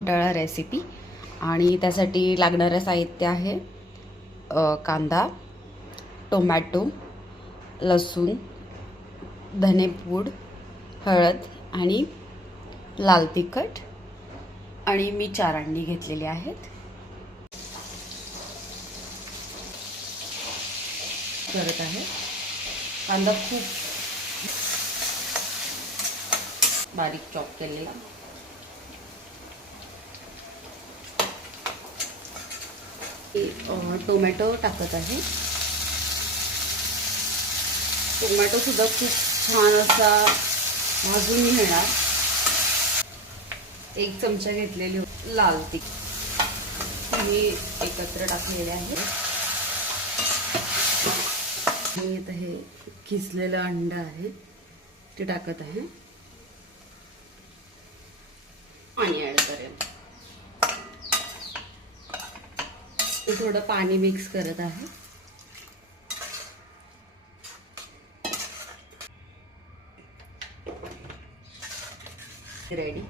घोटाळा रेसिपी आणि त्यासाठी लागणारं साहित्य आहे कांदा, टोमॅटो, लसूण, धनेपूड, हळद आणि लाल तिखट आणि मी 4 अंडी घेतलेली आहेत. करत आहे. कांदा खूप बारीक चॉप केलेला, टोमॅटो टाकत आहे. टोमॅटो सुद्धा खूप छान असा भाजून घेणार. 1 चमचा घेतलेली लाल तिखट हे एकत्र टाकलेले आहे. हे किसलेलं अंड आहे ते टाकत आहे आणि ऍड करेल. थोडं पाणी मिक्स करत आहे. रेडी.